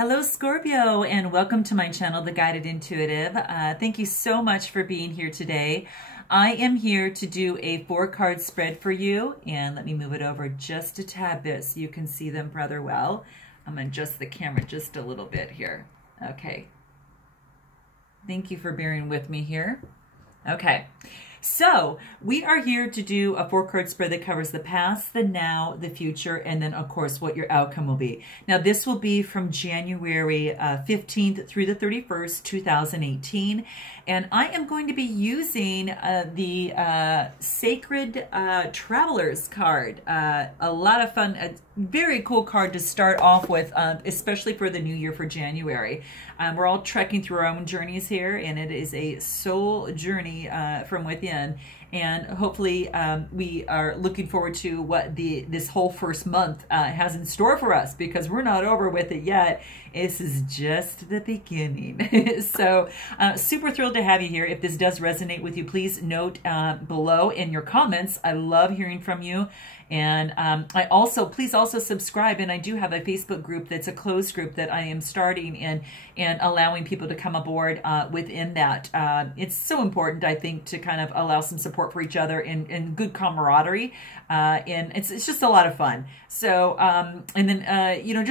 Hello Scorpio, and welcome to my channel, The Guided Intuitive. Thank you so much for being here today. I am here to do a 4-card spread for you, and let me move it over just a tad bit so you can see them rather well. I'm going to adjust the camera just a little bit here. Okay. Thank you for bearing with me here. Okay. So we are here to do a 4-card spread that covers the past, the now, the future, and then of course what your outcome will be. Now this will be from January 15th through the 31st, 2018. And I am going to be using the Sacred Travelers card. A lot of fun, a very cool card to start off with, especially for the new year for January. We're all trekking through our own journeys here, and it is a soul journey from within. And hopefully we are looking forward to what this whole first month has in store for us, because we're not over with it yet. This is just the beginning. So super thrilled to have you here. If this does resonate with you, please note below in your comments. I love hearing from you. And please also subscribe. And I do have a Facebook group that's a closed group that I am starting and allowing people to come aboard within that. It's so important, I think, to kind of allow some support for each other and good camaraderie. And it's just a lot of fun. So, and then, you know,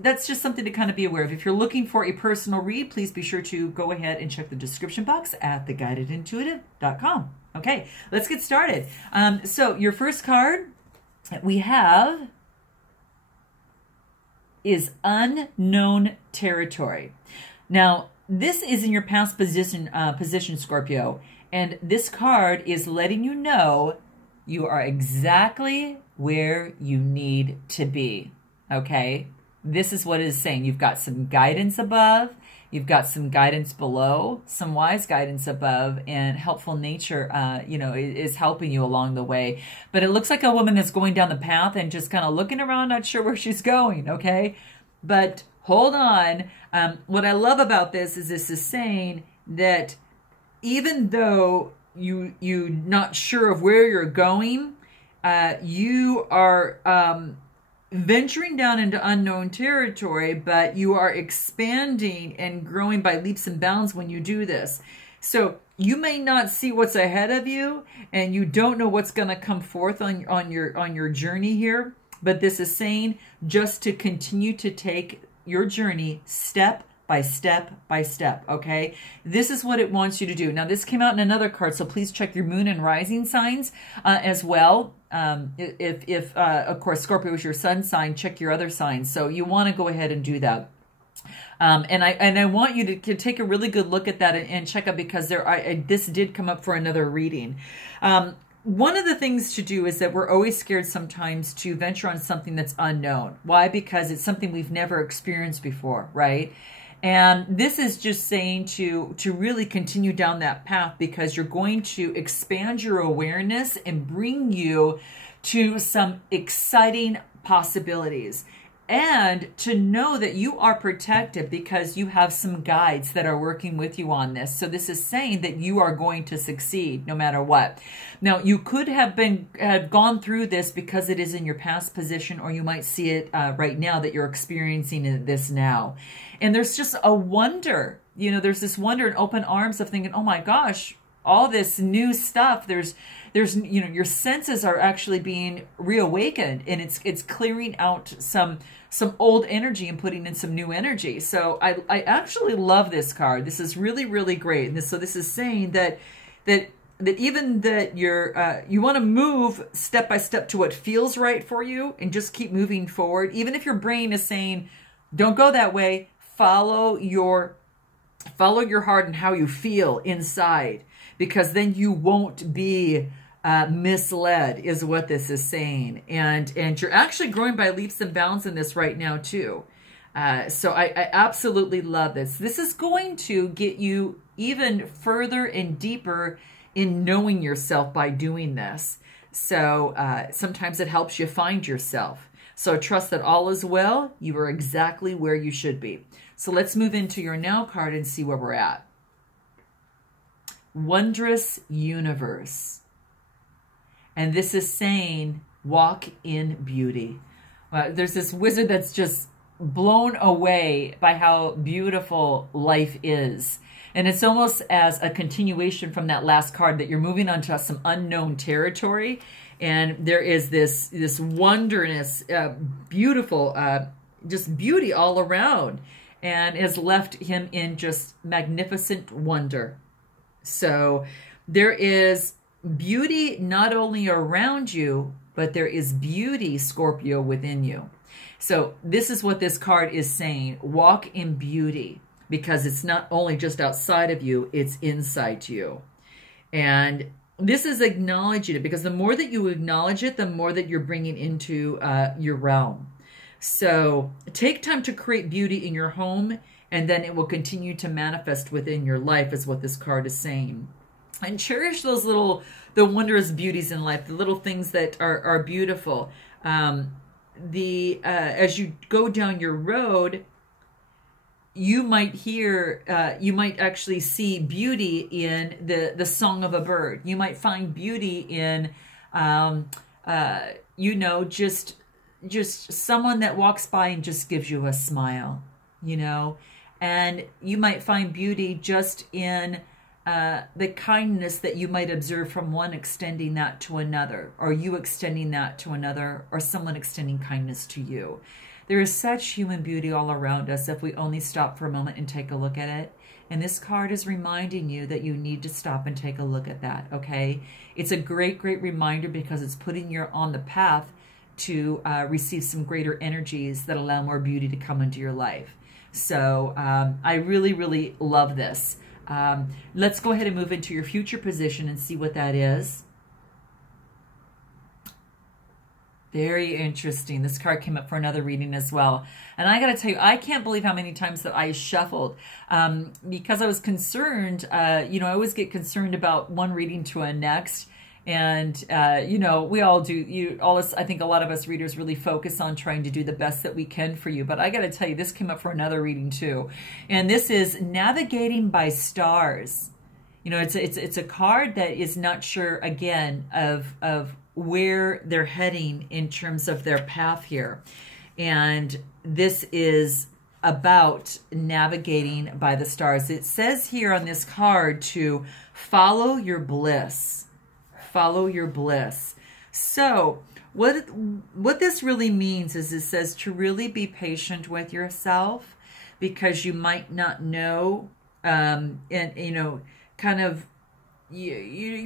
that's just something to kind of be aware of. If you're looking for a personal read, please be sure to go ahead and check the description box at theguidedintuitive.com. Okay, let's get started. So your first card that we have is unknown territory. Now, this is in your past position, Scorpio, and this card is letting you know you are exactly where you need to be, okay? This is what it is saying. You've got some guidance above, you've got some guidance below, some wise guidance above, and helpful nature, you know, is helping you along the way. But it looks like a woman that's going down the path and just kind of looking around, not sure where she's going, okay? But hold on. What I love about this is saying that even though you're not sure of where you're going, you are venturing down into unknown territory, but you are expanding and growing by leaps and bounds when you do this. So you may not see what's ahead of you, and you don't know what's going to come forth on your journey here, but this is saying just to continue to take your journey step by step by step, okay? This is what it wants you to do. Now, this came out in another card, so please check your moon and rising signs as well. If of course, Scorpio is your sun sign, check your other signs. So you want to go ahead and do that. And I want you to take a really good look at that and check out, because this did come up for another reading. One of the things to do is that we're always scared sometimes to venture on something that's unknown. Why? Because it's something we've never experienced before, right? And this is just saying to really continue down that path, because you're going to expand your awareness and bring you to some exciting possibilities. And to know that you are protected because you have some guides that are working with you on this. So this is saying that you are going to succeed no matter what. Now, you could have gone through this because it is in your past position, or you might see it right now that you're experiencing this now. And there's just a wonder, you know, there's this wonder and open arms of thinking, oh my gosh, all this new stuff, there's, you know, your senses are actually being reawakened, and it's clearing out some old energy and putting in some new energy. So I actually love this card. This is really, really great. And so this is saying that even that you want to move step by step to what feels right for you, and just keep moving forward. Even if your brain is saying, don't go that way, follow your heart and how you feel inside, because then you won't be misled, is what this is saying. And you're actually growing by leaps and bounds in this right now too. So I absolutely love this. This is going to get you even further and deeper in knowing yourself by doing this. So sometimes it helps you find yourself. So trust that all is well. You are exactly where you should be. So let's move into your now card and see where we're at. Wondrous universe. And this is saying, walk in beauty. There's this wizard that's just blown away by how beautiful life is. And it's almost as a continuation from that last card that you're moving on to some unknown territory. And there is this wonderness, beautiful, just beauty all around, and has left him in just magnificent wonder. So there is beauty not only around you, but there is beauty, Scorpio, within you. So this is what this card is saying. Walk in beauty, because it's not only just outside of you, it's inside you. And this is acknowledging it, because the more that you acknowledge it, the more that you're bringing into your realm. So take time to create beauty in your home, and then it will continue to manifest within your life, is what this card is saying. And cherish those the wondrous beauties in life, the little things that are beautiful. As you go down your road, you might actually see beauty in the song of a bird. You might find beauty in, just someone that walks by and just gives you a smile, and you might find beauty just in the kindness that you might observe from one extending that to another, or you extending that to another, or someone extending kindness to you. There is such human beauty all around us if we only stop for a moment and take a look at it. And this card is reminding you that you need to stop and take a look at that, okay? It's a great, great reminder, because it's putting you on the path to receive some greater energies that allow more beauty to come into your life. So I really, really love this. Let's go ahead and move into your future position and see what that is. Very interesting. This card came up for another reading as well. And I got to tell you, I can't believe how many times that I shuffled because I was concerned. I always get concerned about one reading to a next. And, we all do. I think a lot of us readers really focus on trying to do the best that we can for you. But I got to tell you, this came up for another reading too. And this is Navigating by Stars. It's a card that is not sure, again, of where they're heading in terms of their path here. And this is about navigating by the stars. It says here on this card to follow your bliss. Follow your bliss. So what this really means is, it says to really be patient with yourself, because you might not know, you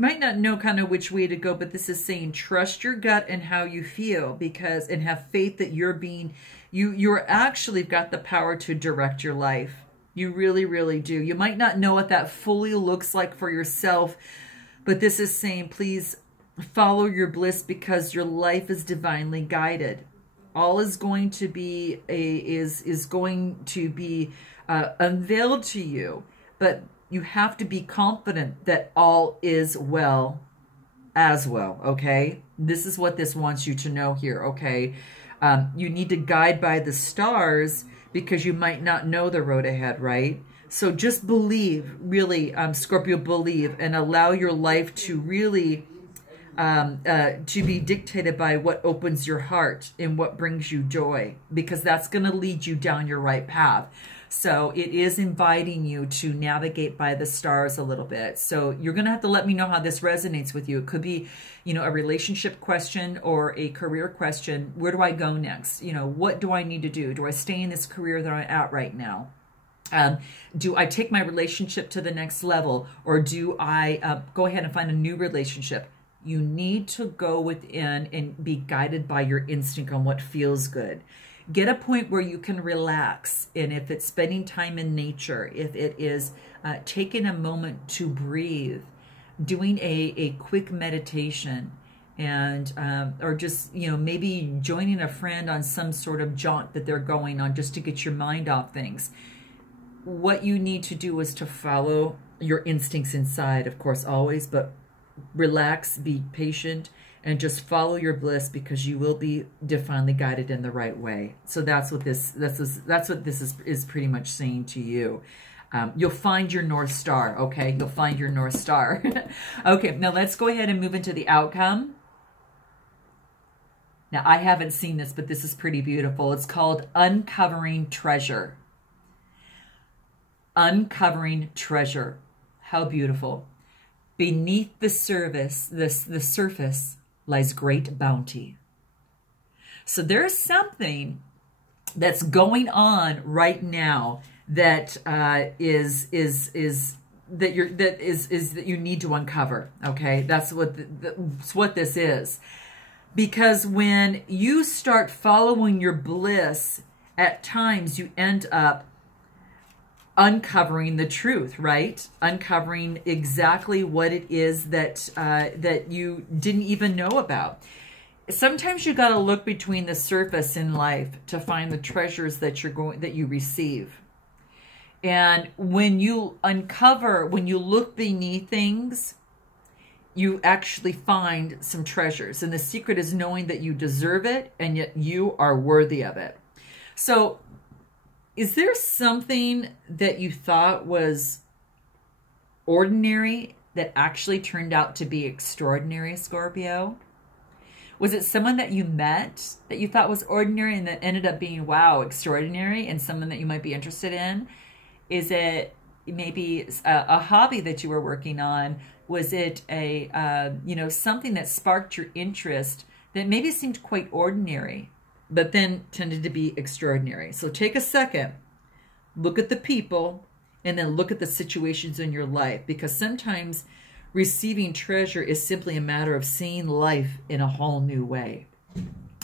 might not know kind of which way to go, but this is saying trust your gut and how you feel, and have faith that you're actually got the power to direct your life. You really, really do. You might not know what that fully looks like for yourself, but this is saying, please follow your bliss, because your life is divinely guided. All is going to be unveiled to you, but you have to be confident that all is well as well, okay? This is what this wants you to know here, okay? You need to guide by the stars, because you might not know the road ahead, right? So just believe, really, Scorpio, believe, and allow your life to really to be dictated by what opens your heart and what brings you joy, because that's going to lead you down your right path. So it is inviting you to navigate by the stars a little bit. So you're going to have to let me know how this resonates with you. It could be, a relationship question or a career question. Where do I go next? What do I need to do? Do I stay in this career that I'm at right now? Do I take my relationship to the next level, or do I go ahead and find a new relationship? You need to go within and be guided by your instinct on what feels good. Get a point where you can relax. And if it's spending time in nature, if it is taking a moment to breathe, doing a quick meditation, and or just, maybe joining a friend on some sort of jaunt that they're going on, just to get your mind off things. What you need to do is to follow your instincts inside, of course, always, but relax, be patient, and just follow your bliss, because you will be divinely guided in the right way. So that's what this is pretty much saying to you. You'll find your North Star, okay? You'll find your North Star. Okay, now let's go ahead and move into the outcome. Now, I haven't seen this, but this is pretty beautiful. It's called Uncovering Treasure. Uncovering Treasure. How beautiful. Beneath the surface lies great bounty. So there's something that's going on right now that is that you need to uncover. Okay, that's what this is. Because when you start following your bliss, at times you end up uncovering the truth, right? Uncovering exactly what it is that that you didn't even know about. Sometimes you got to look between the surface in life to find the treasures that you receive. And when you uncover, when you look beneath things, you actually find some treasures. And the secret is knowing that you deserve it and yet you are worthy of it. So is there something that you thought was ordinary that actually turned out to be extraordinary, Scorpio? Was it someone that you met that you thought was ordinary and that ended up being, wow, extraordinary, and someone that you might be interested in? Is it maybe a hobby that you were working on? Was it a, something that sparked your interest that maybe seemed quite ordinary, but then tended to be extraordinary? So take a second, look at the people, and then look at the situations in your life, because sometimes receiving treasure is simply a matter of seeing life in a whole new way.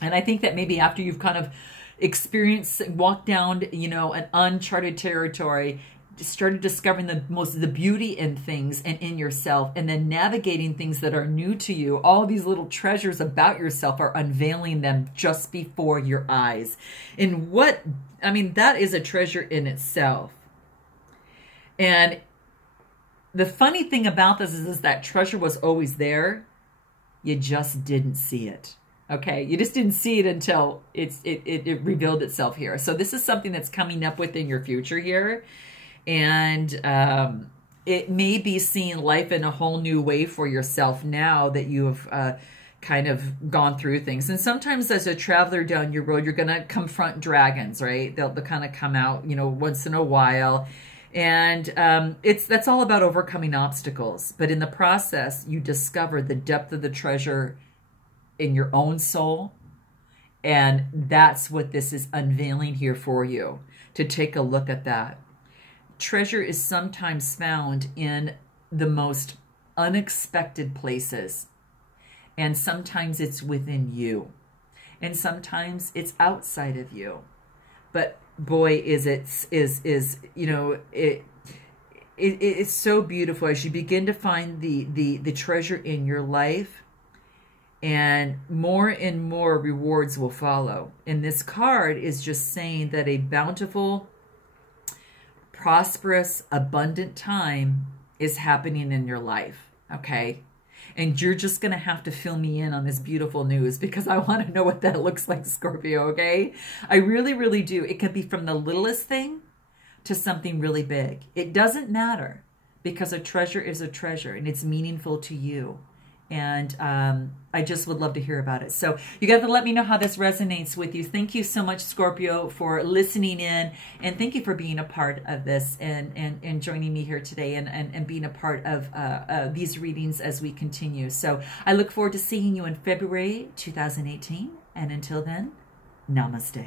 And I think that maybe after you've kind of experienced, walked down, an uncharted territory, started discovering the beauty in things and in yourself, and then navigating things that are new to you, all these little treasures about yourself are unveiling them just before your eyes. And that is a treasure in itself. And the funny thing about this is that treasure was always there. You just didn't see it. Okay, you just didn't see it until it revealed itself here. So this is something that's coming up within your future here. And it may be seeing life in a whole new way for yourself now that you have kind of gone through things. And sometimes as a traveler down your road, you're going to confront dragons, right? They'll kind of come out, once in a while. And that's all about overcoming obstacles. But in the process, you discover the depth of the treasure in your own soul. And that's what this is unveiling here for you, to take a look at that. Treasure is sometimes found in the most unexpected places. And sometimes it's within you. And sometimes it's outside of you. But boy, it's so beautiful as you begin to find the treasure in your life, and more rewards will follow. And this card is just saying that a bountiful, prosperous, abundant time is happening in your life. Okay. And you're just going to have to fill me in on this beautiful news, because I want to know what that looks like, Scorpio, okay? I really, really do. It could be from the littlest thing to something really big. It doesn't matter, because a treasure is a treasure and it's meaningful to you. And I just would love to hear about it. So you got to let me know how this resonates with you. Thank you so much, Scorpio, for listening in. And thank you for being a part of this and joining me here today and being a part of these readings as we continue. So I look forward to seeing you in February 2018. And until then, namaste.